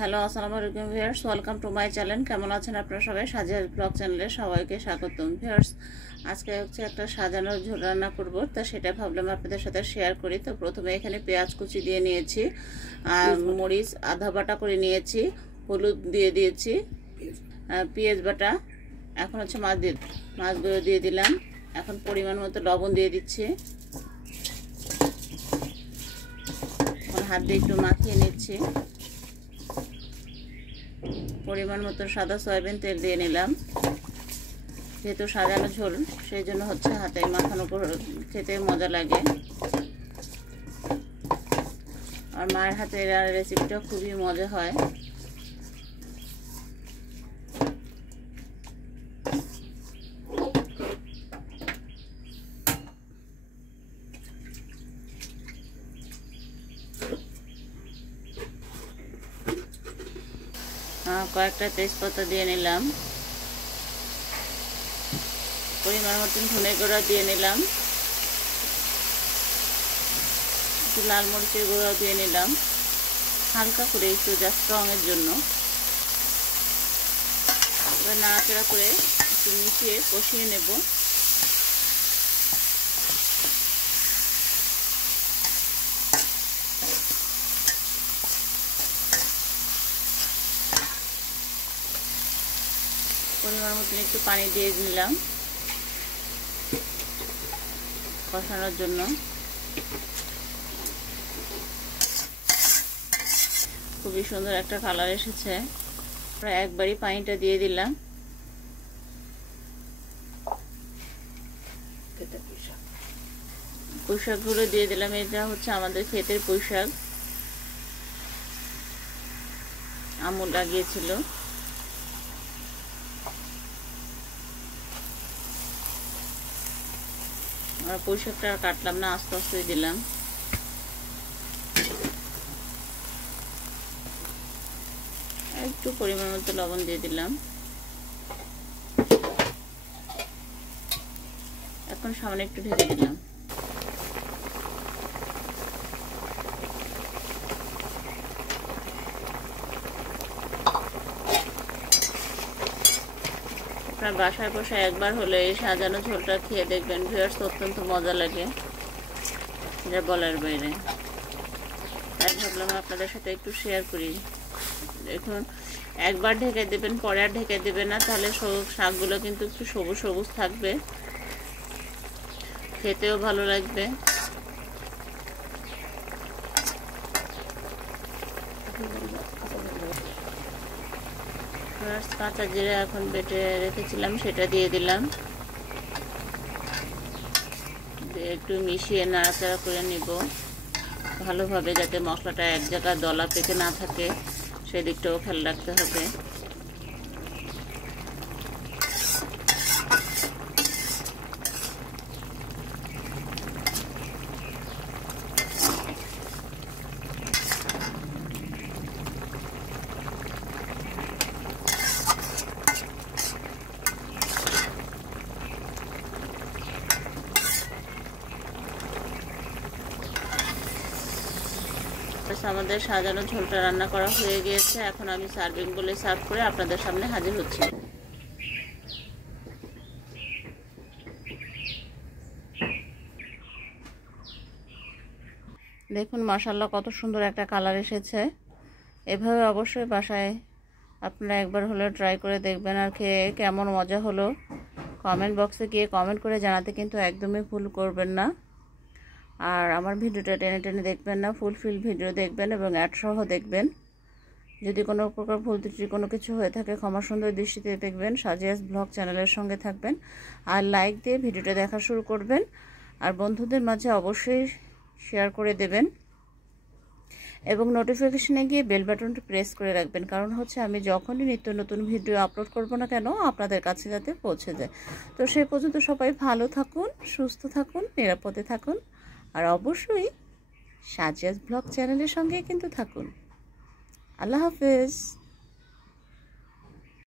Hello, আসসালামু আলাইকুম viewers, welcome to my channel. কেমন আছেন আপনারা সবাই? সাজিয়াস ব্লগ চ্যানেলে সবাইকে স্বাগতম। ভিউয়ার্স, আজকে হচ্ছে একটা সাজানোর ঝোল রান্না করব, তা সেটা ভাবলাম আপনাদের সাথে শেয়ার করি। তো প্রথমে এখানে পেঁয়াজ কুচি দিয়ে নিয়েছি, আর মরিচ আধা বাটা করে নিয়েছি, হলুদ দিয়ে দিয়েছি, পেঁয়াজ বাটা। এখন হচ্ছে মাছগুলো দিয়ে দিলাম। এখন পরিমাণ মতো লবণ দিয়ে দিচ্ছি। এখন হাত দিয়ে একটু মাখিয়ে নিচ্ছি। পরিমাণ মতো সাদা সয়াবিন তেল দিয়ে নিলাম। যেহেতু সাজানো ঝোল, সেই জন্য হচ্ছে হাতে মাখানো খেতে মজা লাগে। আর মায়ের হাতের রেসিপিটা খুবই মজা হয়। কয়েকটা তেজপাতা দিয়ে নিলাম। পরিমাণ মতন ধনে গুঁড়া দিয়ে নিলাম। একটু লাল মরিচের গুঁড়াও দিয়ে নিলাম, হালকা করে একটু জাস্ট রঙের জন্য। এবার নাড়াচাড়া করে একটু মিশিয়ে কষিয়ে নেব। পরিমাণ মতন একটু পানি দিয়ে নিলাম কষানোর জন্য। খুবই সুন্দর একটা কালার এসেছে। একবারই পানিটা দিয়ে দিলাম। পুঁইশাকগুলো দিয়ে দিলাম। এটা হচ্ছে আমাদের ক্ষেতের পুঁইশাক, আম্মু লাগিয়েছিল। আমরা পুঁইশাকটা কাটলাম না, আস্তে আস্তে দিলাম। একটু পরিমাণ মতো লবণ দিয়ে দিলাম। এখন সামনে একটু ঢেকে দিলাম। আপনার বাসায় বসে একবার হলে এই সাজানো ঝোলটা খেয়ে দেখবেন ভিউয়ার্স, অত্যন্ত মজা লাগে, যা বলার বাইরে। তাই ভাবলাম আপনাদের সাথে একটু শেয়ার করি। দেখুন, একবার ঢেকে দেবেন, পরে আর ঢেকে দেবেন না, তাহলে শাকগুলো কিন্তু একটু সবুজ সবুজ থাকবে, খেতেও ভালো লাগবে। কাঁচা জিরা এখন বেটে রেখেছিলাম, সেটা দিয়ে দিলাম। একটু মিশিয়ে নাড়াচাড়া করে নিব ভালোভাবে, যাতে মশলাটা এক জায়গায় দলা পেকে না থাকে, সেদিকটাও খেয়াল রাখতে হবে। আমাদের সাজানো ঝোলটা রান্না করা হয়ে গিয়েছে। এখন আমি সার্ভিং বলে সার্ভ করে আপনাদের সামনে হাজির হচ্ছি। দেখুন মাশাআল্লাহ, কত সুন্দর একটা কালার এসেছে। এভাবে অবশ্যই বাসায় আপনারা একবার হলেও ট্রাই করে দেখবেন, আর খেয়ে কেমন মজা হলো কমেন্ট বক্সে গিয়ে কমেন্ট করে জানাতে কিন্তু একদমই ভুল করবেন না। আর আমার ভিডিওটা টেনে টেনে দেখবেন না, ফুলফিল ভিডিও দেখবেন এবং অ্যাড সহ দেখবেন। যদি কোনো প্রকার ভুল ত্রুটি কোনো কিছু হয়ে থাকে ক্ষমা সুন্দর দৃষ্টিতে দেখবেন। সাজিয়াস ব্লগ চ্যানেলের সঙ্গে থাকবেন, আর লাইক দিয়ে ভিডিওটা দেখা শুরু করবেন, আর বন্ধুদের মাঝে অবশ্যই শেয়ার করে দেবেন, এবং নোটিফিকেশনে গিয়ে বেল বাটনটি প্রেস করে রাখবেন। কারণ হচ্ছে আমি যখনই নিত্য নতুন ভিডিও আপলোড করব না কেন, আপনাদের কাছে যাতে পৌঁছে যায়। তো সেই পর্যন্ত সবাই ভালো থাকুন, সুস্থ থাকুন, নিরাপদে থাকুন, আর অবশ্যই সাজিয়াস ব্লগ চ্যানেলের সঙ্গে কিন্তু থাকুন। আল্লাহ হাফেজ।